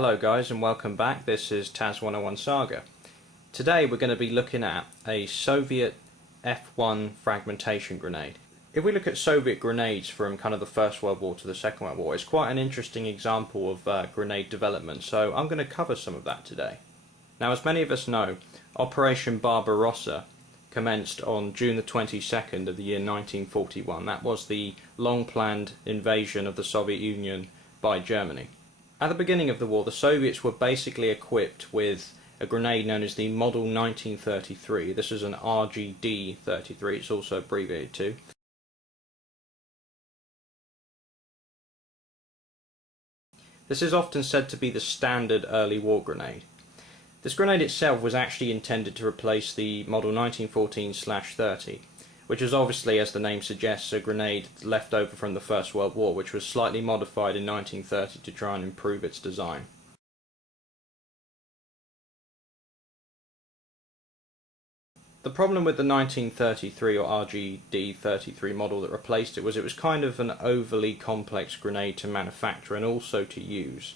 Hello guys and welcome back. This is Taz 101 Saga. Today we're going to be looking at a Soviet F1 fragmentation grenade. If we look at Soviet grenades from kind of the First World War to the Second World War, it's quite an interesting example of grenade development, so I'm going to cover some of that today. Now, as many of us know, Operation Barbarossa commenced on June the 22nd of the year 1941. That was the long-planned invasion of the Soviet Union by Germany. At the beginning of the war, the Soviets were basically equipped with a grenade known as the Model 1933. This is an RGD-33, it's also abbreviated to. This is often said to be the standard early war grenade. This grenade itself was actually intended to replace the Model 1914/30, which is obviously, as the name suggests, a grenade left over from the First World War, which was slightly modified in 1930 to try and improve its design. The problem with the 1933 or RGD-33 model that replaced it was kind of an overly complex grenade to manufacture and also to use.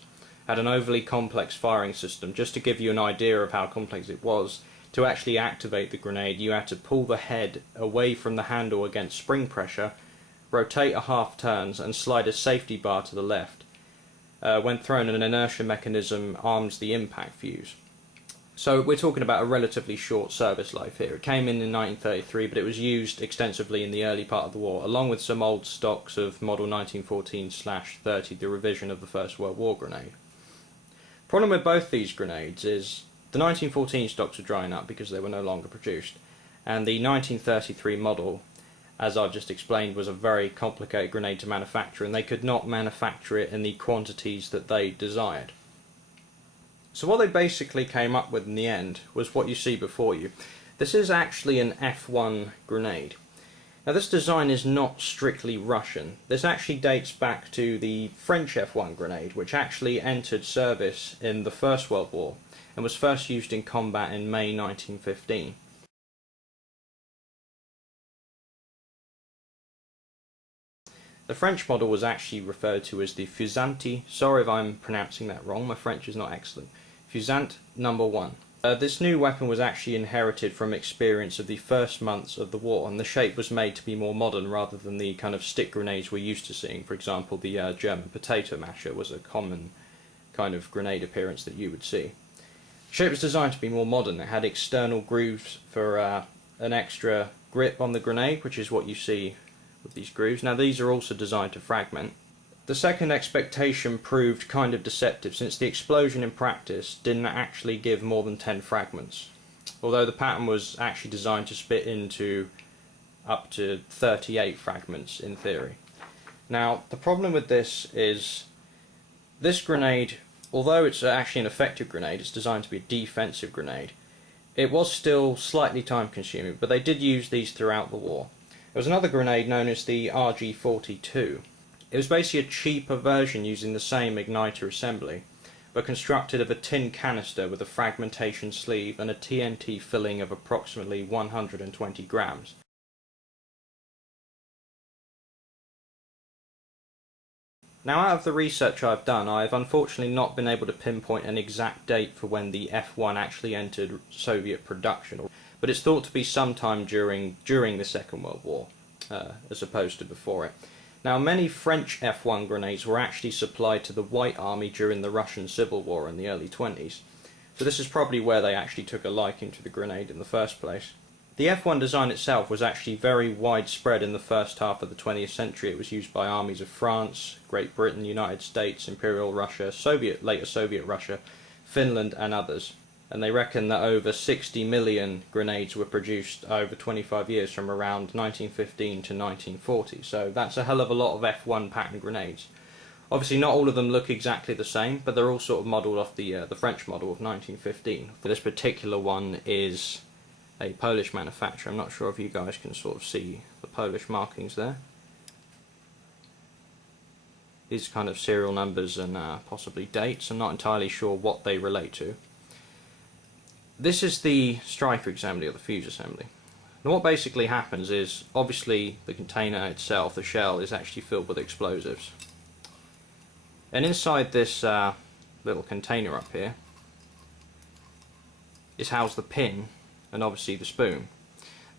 It had an overly complex firing system. Just to give you an idea of how complex it was, to actually activate the grenade you had to pull the head away from the handle against spring pressure, rotate a half turns and slide a safety bar to the left. When thrown, an inertia mechanism arms the impact fuse. So we're talking about a relatively short service life here. It came in 1933, but it was used extensively in the early part of the war, along with some old stocks of Model 1914/30, the revision of the First World War grenade. Problem with both these grenades is the 1914 stocks were drying up because they were no longer produced, and the 1933 model, as I've just explained, was a very complicated grenade to manufacture, and they could not manufacture it in the quantities that they desired. So what they basically came up with in the end was what you see before you. This is actually an F1 grenade. Now, this design is not strictly Russian. This actually dates back to the French F1 grenade, which actually entered service in the First World War and was first used in combat in May 1915. The French model was actually referred to as the Fusante. Sorry if I'm pronouncing that wrong, my French is not excellent. Fusante number 1. This new weapon was actually inherited from experience of the first months of the war, and the shape was made to be more modern rather than the kind of stick grenades we're used to seeing. For example, the German potato masher was a common kind of grenade appearance that you would see. The shape was designed to be more modern. It had external grooves for an extra grip on the grenade, which is what you see with these grooves. Now, these are also designed to fragment. The second expectation proved kind of deceptive, since the explosion in practice didn't actually give more than 10 fragments, although the pattern was actually designed to spit into up to 38 fragments in theory. Now, the problem with this is this grenade, although it's actually an effective grenade, it's designed to be a defensive grenade, it was still slightly time consuming, but they did use these throughout the war. There was another grenade known as the RG-42. It was basically a cheaper version using the same igniter assembly, but constructed of a tin canister with a fragmentation sleeve and a TNT filling of approximately 120 grams. Now, out of the research I've done, I've unfortunately not been able to pinpoint an exact date for when the F1 actually entered Soviet production, but it's thought to be sometime during the Second World War, as opposed to before it. Now, many French F1 grenades were actually supplied to the White Army during the Russian Civil War in the early 20s, so this is probably where they actually took a liking to the grenade in the first place. The F1 design itself was actually very widespread in the first half of the 20th century. It was used by armies of France, Great Britain, United States, Imperial Russia, later Soviet Russia, Finland and others. And they reckon that over 60 million grenades were produced over 25 years from around 1915 to 1940. So that's a hell of a lot of F1 pattern grenades. Obviously not all of them look exactly the same, but they're all sort of modelled off the French model of 1915. This particular one is a Polish manufacturer. I'm not sure if you guys can sort of see the Polish markings there. These are kind of serial numbers and possibly dates. I'm not entirely sure what they relate to. This is the striker assembly or the fuse assembly. And what basically happens is, obviously the container itself, the shell, is actually filled with explosives. And inside this little container up here is housed the pin and obviously the spoon.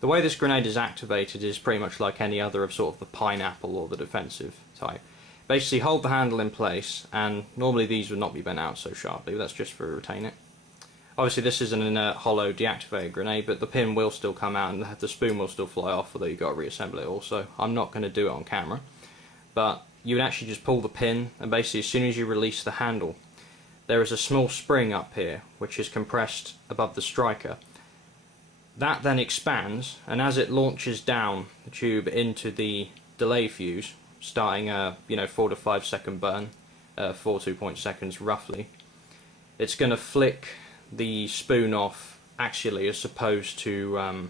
The way this grenade is activated is pretty much like any other of sort of the pineapple or the defensive type. Basically hold the handle in place, and normally these would not be bent out so sharply, but that's just for retain it. Obviously this is an inert hollow deactivated grenade, but the pin will still come out and the spoon will still fly off, although you've got to reassemble it also. I'm not going to do it on camera, but you would actually just pull the pin, and basically as soon as you release the handle, there is a small spring up here which is compressed above the striker. That then expands, and as it launches down the tube into the delay fuse, starting a 4 to 5 second burn, 4 2 seconds roughly, it's going to flick the spoon off axially as opposed to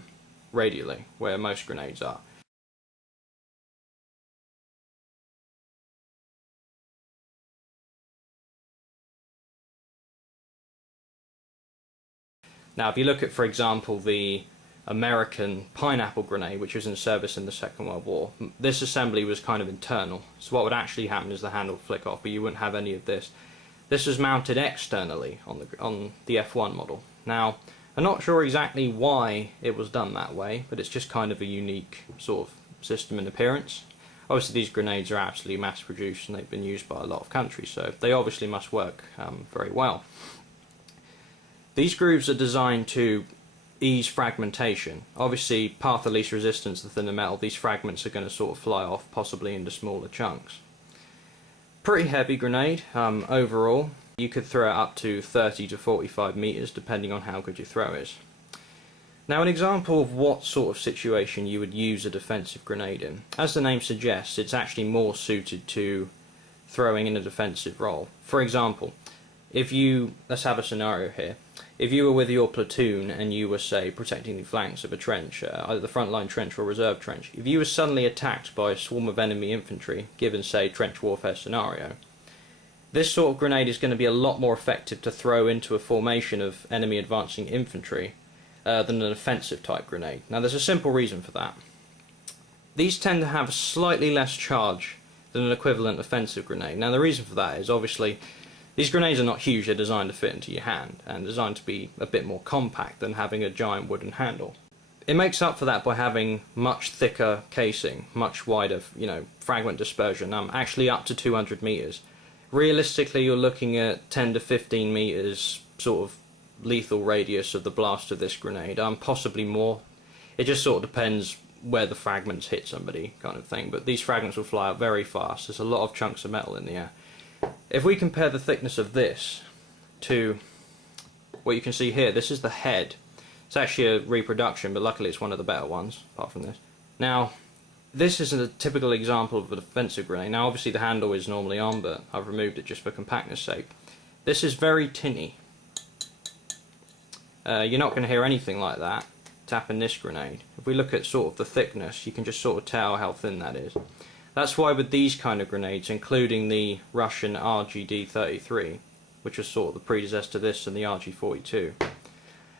radially, where most grenades are. Now if you look at, for example, the American pineapple grenade, which was in service in the Second World War, this assembly was kind of internal, so what would actually happen is the handle would flick off, but you wouldn't have any of this. This was mounted externally on the F1 model. Now, I'm not sure exactly why it was done that way, but it's just kind of a unique sort of system in appearance. Obviously these grenades are absolutely mass produced and they've been used by a lot of countries, so they obviously must work very well. These grooves are designed to ease fragmentation. Obviously, path of least resistance, the thinner metal, these fragments are going to sort of fly off, possibly into smaller chunks. Pretty heavy grenade overall. You could throw it up to 30 to 45 meters depending on how good your throw is. Now an example of what sort of situation you would use a defensive grenade in. As the name suggests, it's actually more suited to throwing in a defensive role. For example, let's have a scenario here. If you were with your platoon and you were, say, protecting the flanks of a trench, either the front line trench or reserve trench, if you were suddenly attacked by a swarm of enemy infantry, given, say, trench warfare scenario, this sort of grenade is going to be a lot more effective to throw into a formation of enemy advancing infantry than an offensive type grenade. Now there's a simple reason for that. These tend to have slightly less charge than an equivalent offensive grenade. Now the reason for that is obviously these grenades are not huge, they're designed to fit into your hand and designed to be a bit more compact than having a giant wooden handle. It makes up for that by having much thicker casing, much wider, fragment dispersion, actually up to 200 meters. Realistically, you're looking at 10 to 15 meters sort of lethal radius of the blast of this grenade, possibly more. It just sort of depends where the fragments hit somebody, kind of thing, but these fragments will fly out very fast. There's a lot of chunks of metal in the air. If we compare the thickness of this to what you can see here, this is the head. It's actually a reproduction, but luckily it's one of the better ones, apart from this. Now, this is a typical example of a defensive grenade. Now, obviously the handle is normally on, but I've removed it just for compactness sake. This is very tinny. You're not going to hear anything like that tapping this grenade. If we look at sort of the thickness, you can just sort of tell how thin that is. That's why with these kind of grenades, including the Russian RGD-33, which was sort of the predecessor to this and the RG-42,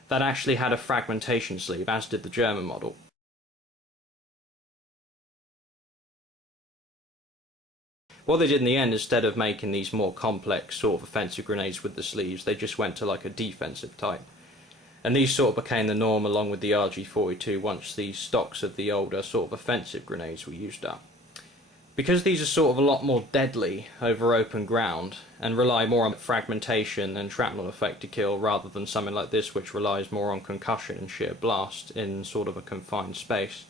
that actually had a fragmentation sleeve, as did the German model. What they did in the end, instead of making these more complex sort of offensive grenades with the sleeves, they just went to like a defensive type. And these sort of became the norm along with the RG-42 once the stocks of the older sort of offensive grenades were used up. Because these are sort of a lot more deadly over open ground and rely more on fragmentation and shrapnel effect to kill rather than something like this which relies more on concussion and sheer blast in sort of a confined space,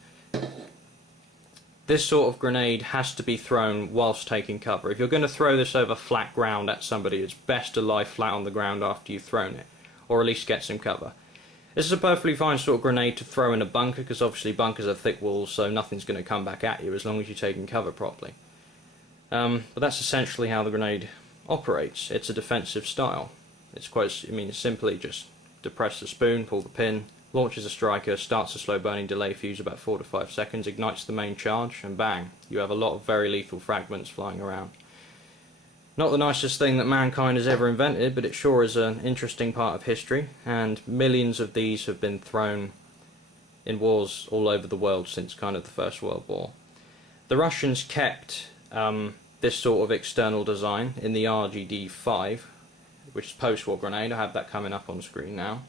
this sort of grenade has to be thrown whilst taking cover. If you're going to throw this over flat ground at somebody, it's best to lie flat on the ground after you've thrown it, or at least get some cover. This is a perfectly fine sort of grenade to throw in a bunker, because obviously bunkers have thick walls, so nothing's going to come back at you as long as you're taking cover properly. But that's essentially how the grenade operates. It's a defensive style. It's simply just depress the spoon, pull the pin, launches a striker, starts a slow burning delay fuse about 4 to 5 seconds, ignites the main charge, and bang, you have a lot of very lethal fragments flying around. Not the nicest thing that mankind has ever invented, but it sure is an interesting part of history, and millions of these have been thrown in wars all over the world since kind of the First World War. The Russians kept this sort of external design in the RGD-5, which is post-war grenade. I have that coming up on screen now.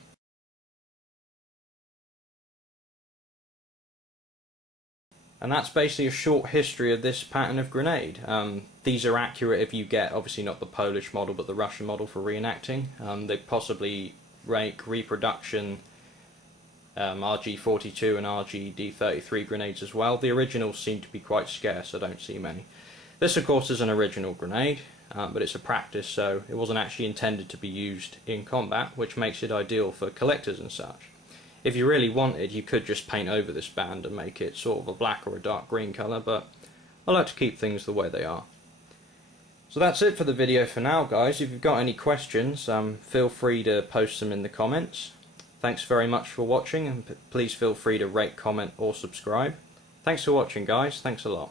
And that's basically a short history of this pattern of grenade. These are accurate if you get, obviously not the Polish model, but the Russian model for reenacting. They possibly make reproduction RG42 and RGD33 grenades as well. The originals seem to be quite scarce, I don't see many. This of course is an original grenade, but it's a practice, so it wasn't actually intended to be used in combat, which makes it ideal for collectors and such. If you really wanted, you could just paint over this band and make it sort of a black or a dark green colour, but I like to keep things the way they are. So that's it for the video for now, guys. If you've got any questions, feel free to post them in the comments. Thanks very much for watching, and please feel free to rate, comment or subscribe. Thanks for watching, guys. Thanks a lot.